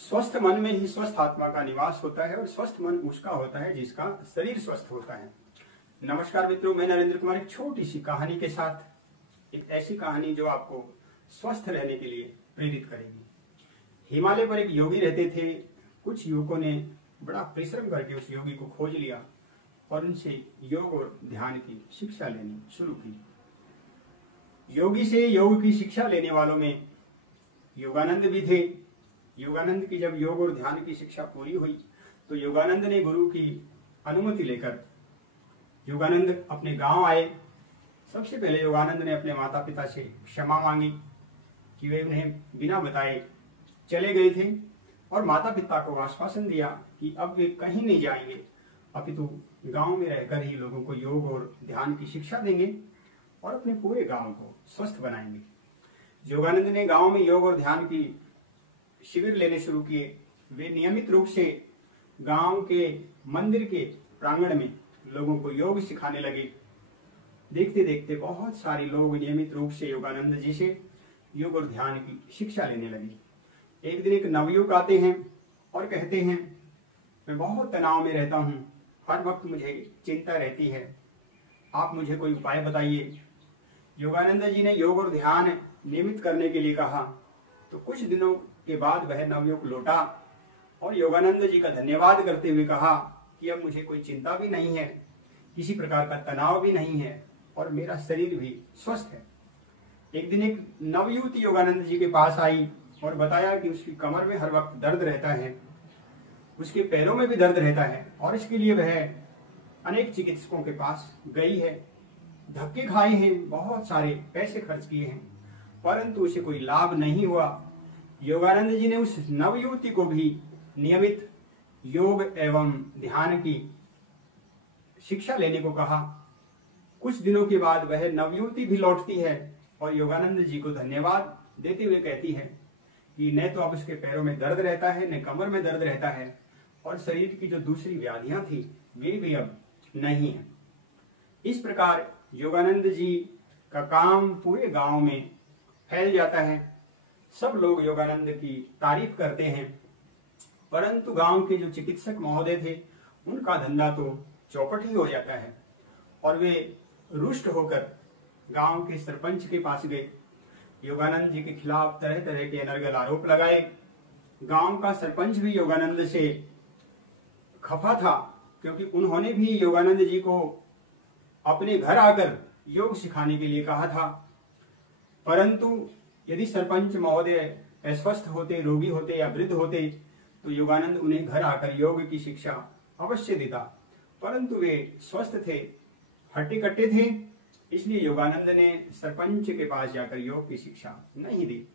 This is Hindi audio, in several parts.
स्वस्थ मन में ही स्वस्थ आत्मा का निवास होता है और स्वस्थ मन उसका होता है जिसका शरीर स्वस्थ होता है। नमस्कार मित्रों, मैं नरेंद्र कुमार एक छोटी सी कहानी के साथ, एक ऐसी कहानी जो आपको स्वस्थ रहने के लिए प्रेरित करेगी। हिमालय पर एक योगी रहते थे। कुछ युवकों ने बड़ा परिश्रम करके उस योगी को खोज लिया और उनसे योग और ध्यान की शिक्षा लेनी शुरू की। योगी से योग की शिक्षा लेने वालों में योगानंद भी थे। योगानंद की जब योग और ध्यान की शिक्षा पूरी हुई तो योगानंद ने गुरु की अनुमति लेकर योगानंद अपने गांव आए। सबसे पहले योगानंद ने अपने माता पिता से क्षमा मांगी कि वे उन्हें बिना बताए चले गए थे और माता पिता को आश्वासन दिया कि अब वे कहीं नहीं जाएंगे, अपितु गांव में रहकर ही लोगों को योग और ध्यान की शिक्षा देंगे और अपने पूरे गांव को स्वस्थ बनाएंगे। योगानंद ने गांव में योग और ध्यान की शिविर लेने शुरू किए। वे नियमित रूप से गांव के मंदिर के प्रांगण में लोगों को योग सिखाने लगे। देखते देखते बहुत सारे लोग नियमित रूप से योगानंद जी से योग और ध्यान की शिक्षा लेने लगे। एक दिन एक नवयुवक आते हैं और कहते हैं, मैं बहुत तनाव में रहता हूँ, हर वक्त मुझे चिंता रहती है, आप मुझे कोई उपाय बताइए। योगानंद जी ने योग और ध्यान नियमित करने के लिए कहा तो कुछ दिनों के बाद वह नवयुवक लौटा और योगानंद जी का धन्यवाद करते हुए कहा कि अब मुझे कोई चिंता भी नहीं है, किसी प्रकार का तनाव भी नहीं है और मेरा शरीर भी स्वस्थ है। एक दिन एक नवयुवती योगानंद जी के पास आई और बताया कि उसकी कमर में हर वक्त दर्द रहता है, उसके पैरों में भी दर्द रहता है और इसके लिए वह अनेक चिकित्सकों के पास गई है, धक्के खाए हैं, बहुत सारे पैसे खर्च किए हैं, परंतु उसे कोई लाभ नहीं हुआ। योगानंद जी ने उस नवयुवती को भी नियमित योग एवं ध्यान की शिक्षा लेने को कहा। कुछ दिनों के बाद वह नवयुवती भी लौटती है और योगानंद जी को धन्यवाद देते हुए कहती है कि न तो अब उसके पैरों में दर्द रहता है, न कमर में दर्द रहता है और शरीर की जो दूसरी व्याधियां थी वे भी अब नहीं है। इस प्रकार योगानंद जी का काम पूरे गांव में फैल जाता है। सब लोग योगानंद की तारीफ करते हैं, परंतु गांव के जो चिकित्सक महोदय थे उनका धंधा तो चौपट ही हो जाता है और वे रुष्ट होकर गांव के सरपंच के पास गए। योगानंद जी के खिलाफ तरह तरह के अनर्गल आरोप लगाए। गांव का सरपंच भी योगानंद से खफा था क्योंकि उन्होंने भी योगानंद जी को अपने घर आकर योग सिखाने के लिए कहा था, परंतु यदि सरपंच महोदय अस्वस्थ होते, रोगी होते या वृद्ध होते तो योगानंद उन्हें घर आकर योग की शिक्षा अवश्य देता, परंतु वे स्वस्थ थे, हट्टे कट्टे थे, इसलिए योगानंद ने सरपंच के पास जाकर योग की शिक्षा नहीं दी।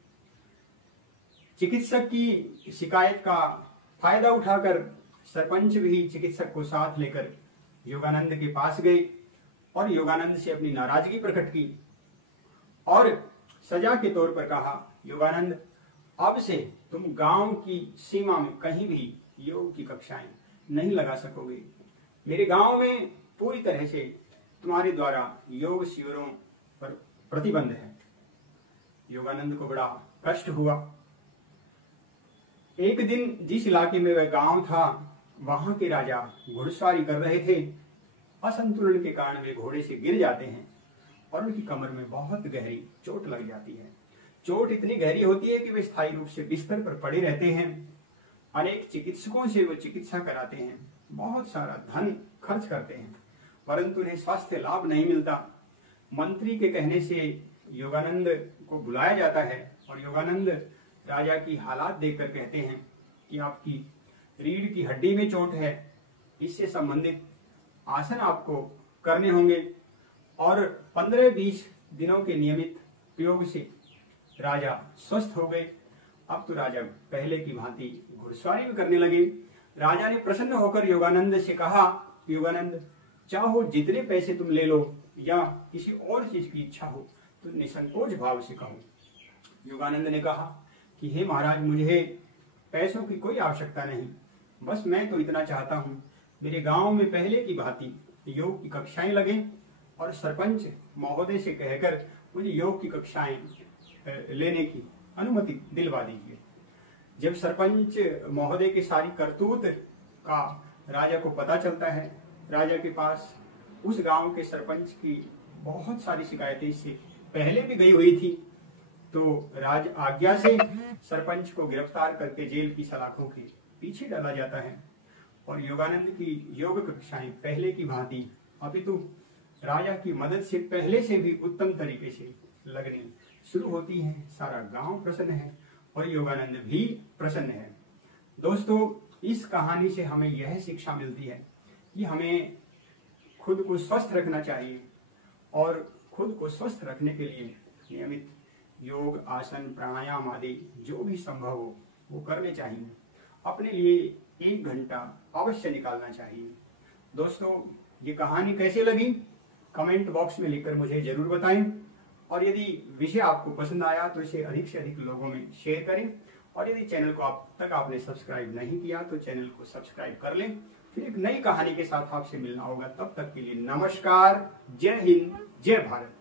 चिकित्सक की शिकायत का फायदा उठाकर सरपंच भी चिकित्सक को साथ लेकर योगानंद के पास गए और योगानंद से अपनी नाराजगी प्रकट की और सजा के तौर पर कहा, योगानंद अब से तुम गांव की सीमा में कहीं भी योग की कक्षाएं नहीं लगा सकोगे। मेरे गांव में पूरी तरह से तुम्हारे द्वारा योग शिविरों पर प्रतिबंध है। योगानंद को बड़ा कष्ट हुआ। एक दिन जिस इलाके में वह गांव था वहां के राजा घुड़सवारी कर रहे थे। असंतुलन के कारण वे घोड़े से गिर जाते हैं और उनकी कमर में बहुत गहरी चोट लग जाती है। चोट इतनी गहरी होती है कि वे स्थायी रूप से बिस्तर पर पड़े रहते हैं। अनेक चिकित्सकों से वो चिकित्सा कराते हैं, बहुत सारा धन खर्च करते हैं, परंतु उन्हें स्वास्थ्य लाभ नहीं मिलता। मंत्री के कहने से योगानंद को बुलाया जाता है और योगानंद राजा की हालात देखकर कहते हैं कि आपकी रीढ़ की हड्डी में चोट है, इससे संबंधित आसन आपको करने होंगे और 15-20 दिनों के नियमित प्रयोग से राजा स्वस्थ हो गए। अब तो राजा पहले की भांति घुड़सवारी भी करने लगे। राजा ने प्रसन्न होकर योगानंद से कहा, योगानंद चाहो जितने पैसे तुम ले लो या किसी और चीज की इच्छा हो तो निसंकोच भाव से कहो। योगानंद ने कहा कि हे महाराज, मुझे पैसों की कोई आवश्यकता नहीं, बस मैं तो इतना चाहता हूँ मेरे गांव में पहले की भांति योग की कक्षाएं लगे और सरपंच महोदय से कहकर मुझे योग की कक्षाएं लेने की अनुमति दिलवा दीजिए। जब सरपंच महोदय की सारी करतूत का राजा को पता चलता है, राजा के पास उस गांव के सरपंच की बहुत सारी शिकायतें इससे पहले भी गई हुई थी, तो राज आज्ञा से सरपंच को गिरफ्तार करके जेल की सलाखों के पीछे डाला जाता है और योगानंद की योग कक्षाएं पहले की भांति अपितु राजा की मदद से पहले से भी उत्तम तरीके से लगनी शुरू होती हैं। सारा गांव प्रसन्न है और योगानंद भी प्रसन्न है। दोस्तों, इस कहानी से हमें यह शिक्षा मिलती है कि हमें खुद को स्वस्थ रखना चाहिए और खुद को स्वस्थ रखने के लिए नियमित योग, आसन, प्राणायाम आदि जो भी संभव हो वो करने चाहिए। अपने लिए 1 घंटा अवश्य निकालना चाहिए। दोस्तों, ये कहानी कैसे लगी कमेंट बॉक्स में लिखकर मुझे जरूर बताएं और यदि विषय आपको पसंद आया तो इसे अधिक से अधिक लोगों में शेयर करें और यदि चैनल को अब तक आपने सब्सक्राइब नहीं किया तो चैनल को सब्सक्राइब कर लें। फिर एक नई कहानी के साथ आपसे मिलना होगा। तब तक के लिए नमस्कार, जय हिंद, जय भारत।